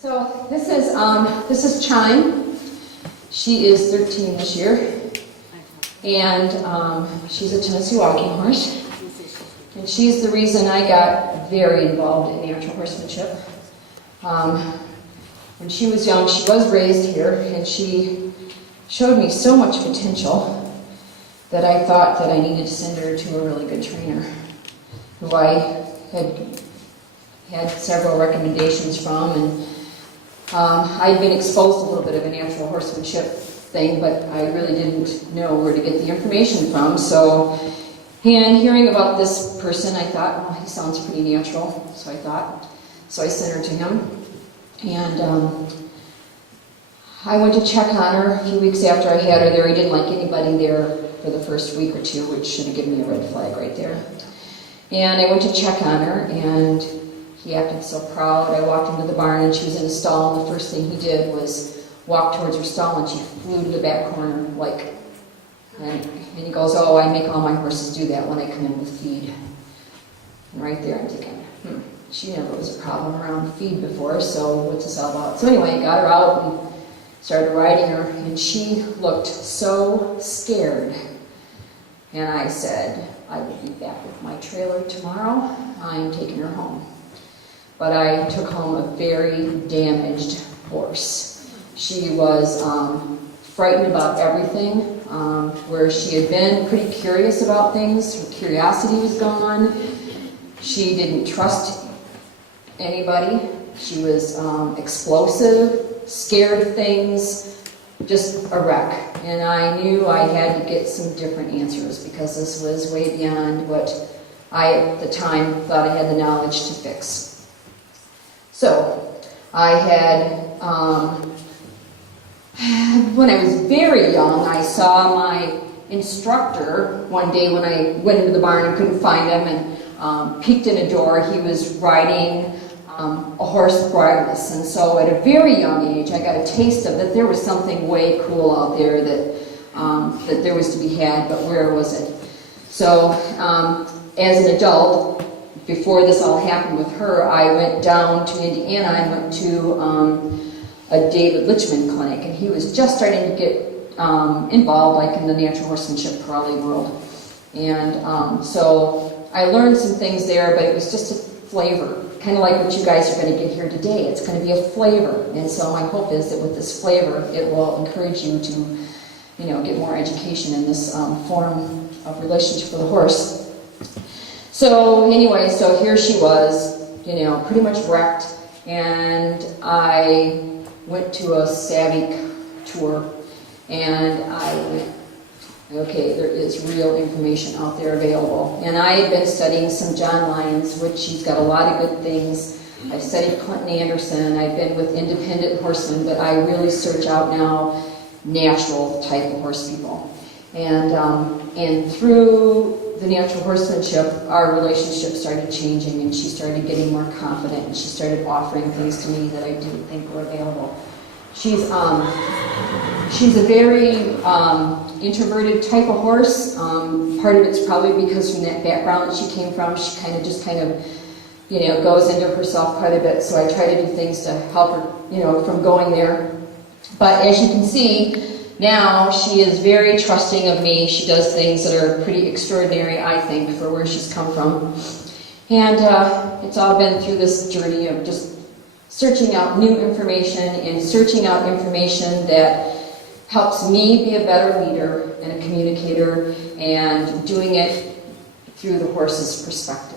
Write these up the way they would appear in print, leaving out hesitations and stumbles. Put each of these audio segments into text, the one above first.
So this is Chime. She is 13 this year, and she's a Tennessee walking horse. And she's the reason I got very involved in natural horsemanship. When she was young, she was raised here, and she showed me so much potential that I thought that I needed to send her to a really good trainer, who I had several recommendations from, and I'd been exposed to a little bit of a natural horsemanship thing, but I really didn't know where to get the information from. So, and hearing about this person, I thought, well, he sounds pretty natural, so I sent her to him. And I went to check on her a few weeks after I had her there. He didn't like anybody there for the first week or two, which should have given me a red flag right there. And I went to check on her, and he acted so proud. I walked into the barn, and she was in a stall, and the first thing he did was walk towards her stall, and she flew to the back corner, and he goes, oh, I make all my horses do that when I come in with feed. And right there I'm thinking, she never was a problem around feed before, so what's this all about? So anyway, I got her out and started riding her, and she looked so scared. And I said, I will be back with my trailer tomorrow. I'm taking her home. But I took home a very damaged horse. She was frightened about everything, where she had been pretty curious about things. Her curiosity was gone. She didn't trust anybody. She was explosive, scared of things, just a wreck. And I knew I had to get some different answers, because this was way beyond what I, at the time, thought I had the knowledge to fix. So, I had, when I was very young, I saw my instructor one day when I went into the barn and couldn't find him, and peeked in a door. He was riding a horse bridleless, and so at a very young age I got a taste of that there was something way cool out there that there was to be had, but where was it? So as an adult, before this all happened with her, I went down to Indiana and went to a David Litchman clinic, and he was just starting to get involved like in the natural horsemanship parley world. And so I learned some things there, but it was just a flavor, kind of like what you guys are going to get here today. It's going to be a flavor, and so my hope is that with this flavor, it will encourage you to, get more education in this form of relationship with a horse. So anyway, so here she was, pretty much wrecked, and I went to a SAVIC tour, and I went, okay, there is real information out there available. And I had been studying some John Lyons, which he's got a lot of good things. I've studied Clinton Anderson, I've been with independent horsemen, but I really search out now natural type of horse people. And through the natural horsemanship, our relationship started changing, and she started getting more confident, and she started offering things to me that I didn't think were available. She's a very introverted type of horse. Part of it's probably because from that background that she came from, she kind of goes into herself quite a bit. So I try to do things to help her, from going there. But as you can see, now she is very trusting of me. She does things that are pretty extraordinary, I think, for where she's come from. And it's all been through this journey of just searching out new information and searching out information that helps me be a better leader and a communicator, and doing it through the horse's perspective.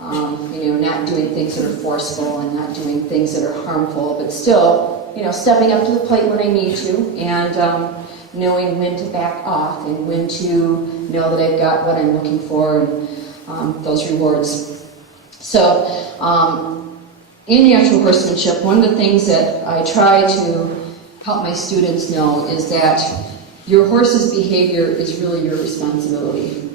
Not doing things that are forceful and not doing things that are harmful, but still, stepping up to the plate when I need to, and knowing when to back off and when to know that I've got what I'm looking for, and those rewards. So, in natural horsemanship, one of the things that I try to help my students know is that your horse's behavior is really your responsibility.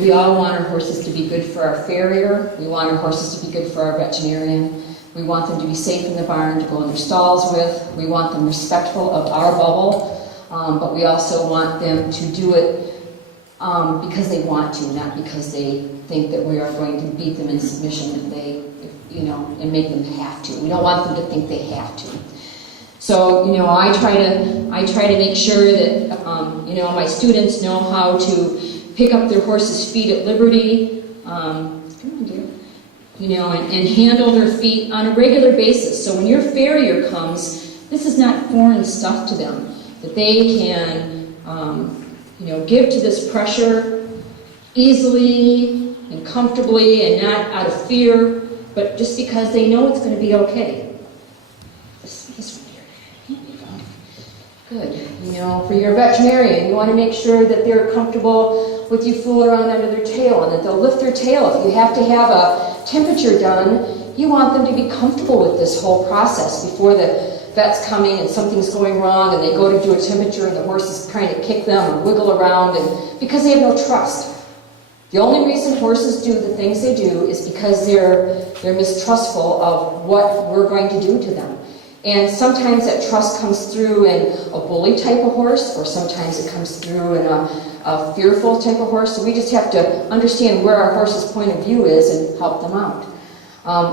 We all want our horses to be good for our farrier. We want our horses to be good for our veterinarian. We want them to be safe in the barn to go in their stalls with. We want them respectful of our bubble, but we also want them to do it because they want to, not because they think that we are going to beat them in submission if and make them have to. We don't want them to think they have to. So, I try to make sure that, my students know how to pick up their horse's feet at liberty, and handle their feet on a regular basis. So when your farrier comes, this is not foreign stuff to them, that they can, give to this pressure easily and comfortably and not out of fear, but just because they know it's going to be okay. This one here. Here we go. Good. For your veterinarian, you want to make sure that they're comfortable with you fooling around under their tail and that they'll lift their tail. If you have to have a temperature done, you want them to be comfortable with this whole process before the vet's coming and something's going wrong and they go to do a temperature and the horse is trying to kick them or wiggle around, and because they have no trust. The only reason horses do the things they do is because they're mistrustful of what we're going to do to them. And sometimes that trust comes through in a bully type of horse, or sometimes it comes through in a fearful type of horse. So we just have to understand where our horse's point of view is and help them out.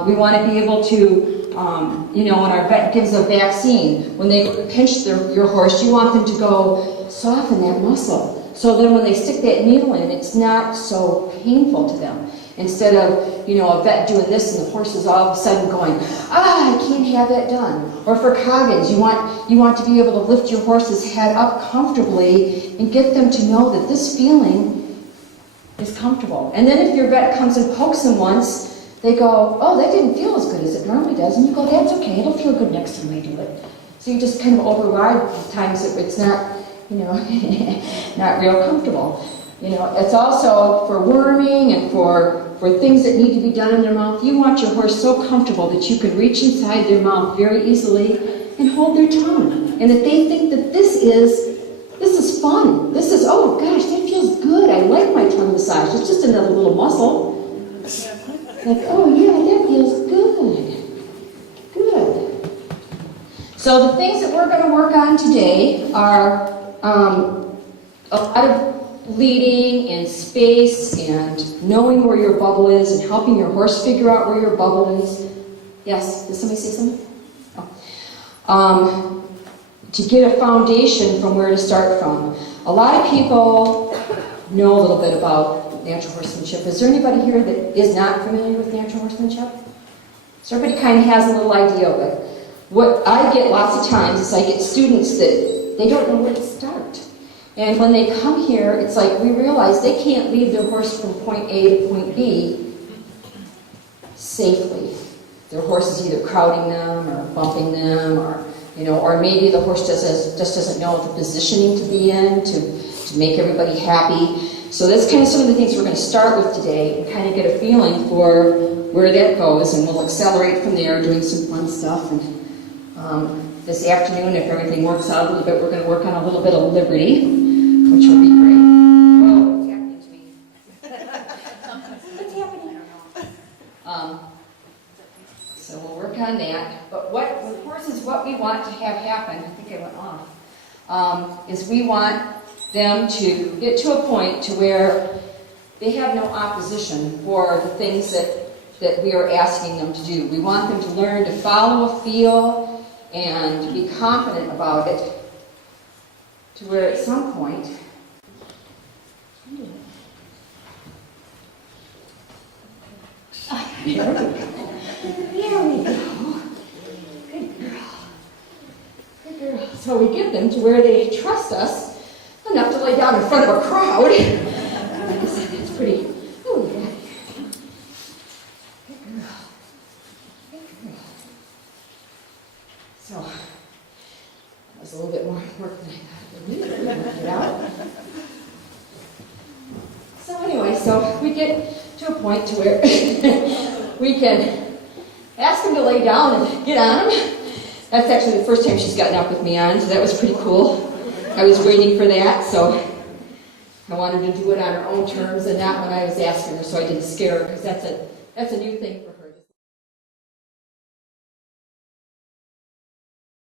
We want to be able to, when our vet gives a vaccine, when they pinch your horse, you want them to go soften that muscle. So then when they stick that needle in, it's not so painful to them. Instead of, a vet doing this and the horse is all of a sudden going, I can't have that done. Or for Coggins, you want to be able to lift your horse's head up comfortably and get them to know that this feeling is comfortable. And then if your vet comes and pokes them once, they go, oh, that didn't feel as good as it normally does. And you go, that's okay, it'll feel good next time I do it. So you just kind of override the times that it's not, not real comfortable. It's also for worming and for things that need to be done in their mouth. You want your horse so comfortable that you can reach inside their mouth very easily and hold their tongue. And that they think that this is fun. This is, oh gosh, that feels good. I like my tongue massage. It's just another little muscle. Like, oh yeah, that feels good. Good. So the things that we're going to work on today are a lot of leading and space and knowing where your bubble is and helping your horse figure out where your bubble is. Yes? Did somebody say something? Oh. To get a foundation from where to start from. A lot of people know a little bit about natural horsemanship. Is there anybody here that is not familiar with natural horsemanship? So everybody kind of has a little idea of it. What I get lots of times is I get students that they don't know where to start. And when they come here, it's like we realize they can't lead their horse from point A to point B safely. Their horse is either crowding them or bumping them, or maybe the horse just doesn't know the positioning to be in to make everybody happy. So that's kind of some of the things we're going to start with today and kind of get a feeling for where that goes, and we'll accelerate from there doing some fun stuff. And this afternoon, if everything works out a little bit, we're going to work on a little bit of liberty, which will be great. Whoa, what's happening to me? What's happening? So we'll work on that. But with horses, what we want to have happen, I think I went off, is we want them to get to a point to where they have no opposition for the things that we are asking them to do. We want them to learn to follow a feel and be confident about it, to where at some point, there we go. Good girl. Good girl. So we get them to where they trust us enough to lay down in front of a crowd. It's pretty. Oh, yeah. Good girl. Good girl. So that was a little bit more work than I thought it would be. Work it out. So anyway, so we get to a point to where we can ask them to lay down and get on them. That's actually the first time she's gotten up with me on, so that was pretty cool. I was waiting for that, so I wanted to do it on her own terms and not when I was asking her, so I didn't scare her, because that's a new thing for her.